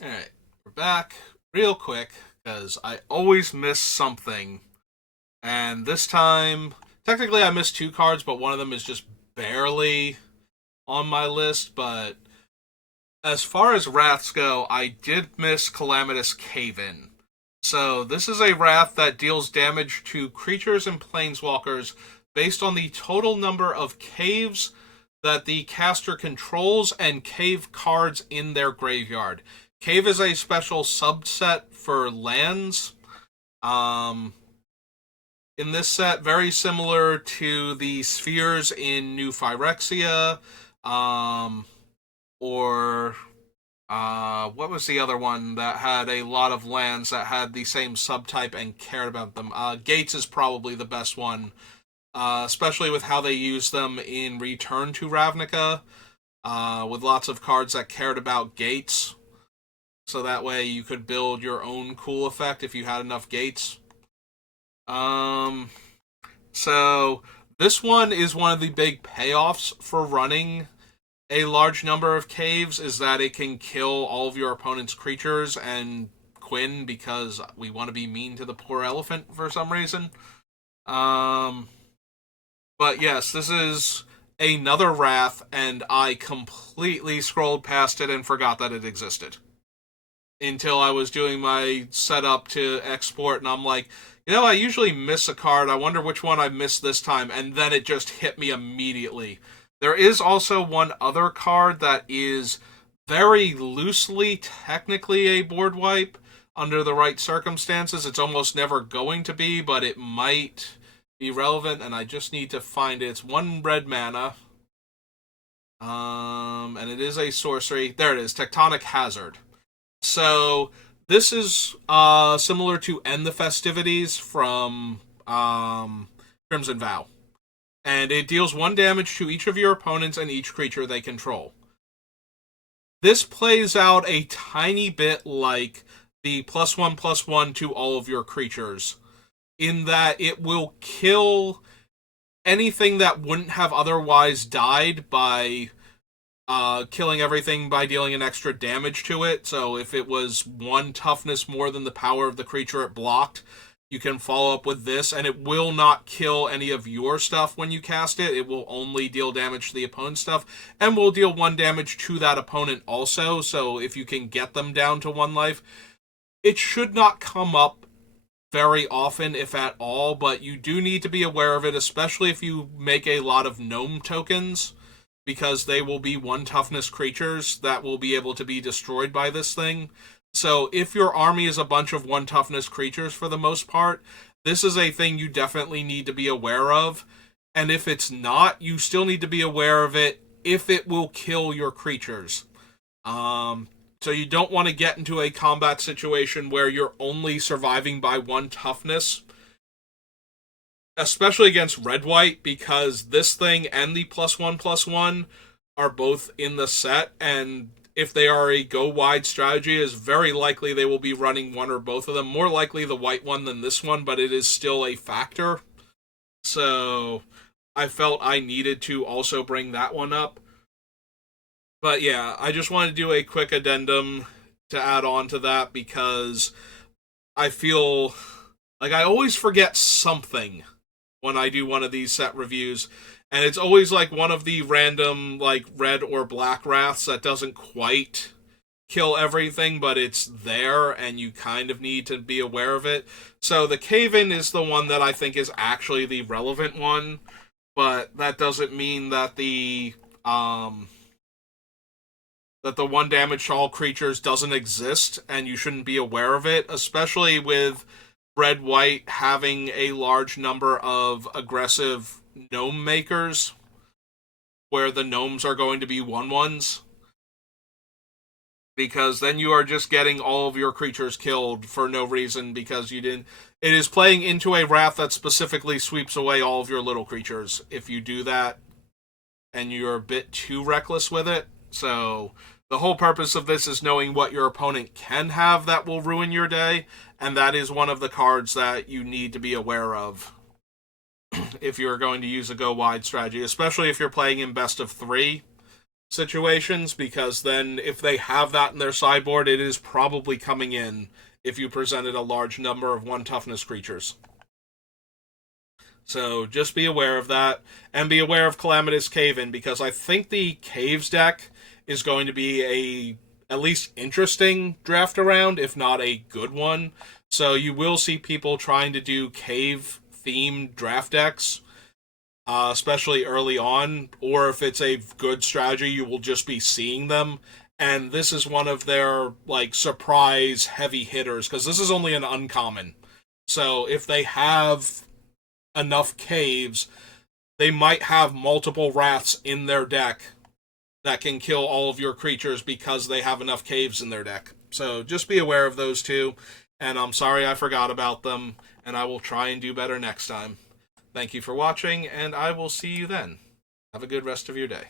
Alright, we're back real quick because I always miss something. And this time, technically I missed two cards, but one of them is just barely on my list. But as far as Wraths go, I did miss Calamitous Cave-In. So this is a Wrath that deals damage to creatures and planeswalkers based on the total number of caves that the caster controls and cave cards in their graveyard. Cave is a special subset for lands. Um, in this set, very similar to the spheres in New Phyrexia, um, or what was the other one that had a lot of lands that had the same subtype and cared about them? Gates is probably the best one, especially with how they use them in Return to Ravnica, with lots of cards that cared about gates. So that way you could build your own cool effect if you had enough gates. Um, so this one is one of the big payoffs for running a large number of caves is that it can kill all of your opponent's creatures and Quinn because we want to be mean to the poor elephant for some reason. Um, but yes, this is another Wrath, and I completely scrolled past it and forgot that it existed until I was doing my setup to export, and I'm like, I usually miss a card. I wonder which one I missed this time, and then it just hit me immediately. There is also one other card that is very loosely technically a board wipe under the right circumstances. It's almost never going to be, but it might be relevant, and I just need to find it. It's one red mana. And it is a sorcery. There it is, Tectonic Hazard. So this is similar to End the Festivities from Crimson Vow. And it deals 1 damage to each of your opponents and each creature they control. This plays out a tiny bit like the +1/+1 to all of your creatures, in that it will kill anything that wouldn't have otherwise died by killing everything by dealing an extra damage to it. So if it was 1 toughness more than the power of the creature it blocked, you can follow up with this, and it will not kill any of your stuff when you cast it. It will only deal damage to the opponent's stuff, and will deal 1 damage to that opponent also. So if you can get them down to 1 life, it should not come up very often, if at all, but you do need to be aware of it, especially if you make a lot of gnome tokens, because they will be 1 toughness creatures that will be able to be destroyed by this thing. So if your army is a bunch of 1 toughness creatures for the most part, this is a thing you definitely need to be aware of. And if it's not, you still need to be aware of it if it will kill your creatures. So you don't want to get into a combat situation where you're only surviving by 1 toughness, especially against red-white, because this thing and the +1/+1 are both in the set, and if they are a go wide strategy, it is very likely they will be running one or both of them. More likely the white one than this one, but it is still a factor. So I felt I needed to also bring that one up. But yeah, I just wanted to do a quick addendum to add on to that because I feel like I always forget something when I do one of these set reviews. And it's always like one of the random, like, red or black wraths that doesn't quite kill everything, but it's there, and you kind of need to be aware of it. So the Cave-In is the one that I think is actually the relevant one, but that doesn't mean that the 1 damage to all creatures doesn't exist, and you shouldn't be aware of it, especially with red-white having a large number of aggressive gnome makers, where the gnomes are going to be 1/1s, because then you are just getting all of your creatures killed for no reason because you didn't. It is playing into a wrath that specifically sweeps away all of your little creatures if you do that, and you're a bit too reckless with it. So the whole purpose of this is knowing what your opponent can have that will ruin your day, and that is one of the cards that you need to be aware of if you're going to use a go wide strategy, especially if you're playing in best of 3. situations, because then if they have that in their sideboard, it is probably coming in if you presented a large number of 1 toughness creatures. So just be aware of that, and be aware of Calamitous Cave-In, because I think the Caves deck is going to be at least interesting draft around, if not a good one. So you will see people trying to do cave-themed draft decks, especially early on, or if it's a good strategy, you will just be seeing them. And this is one of their like surprise heavy hitters, because this is only an uncommon. So if they have enough caves, they might have multiple wraths in their deck that can kill all of your creatures because they have enough caves in their deck. So just be aware of those two, and I'm sorry I forgot about them, and I will try and do better next time. Thank you for watching, and I will see you then. Have a good rest of your day.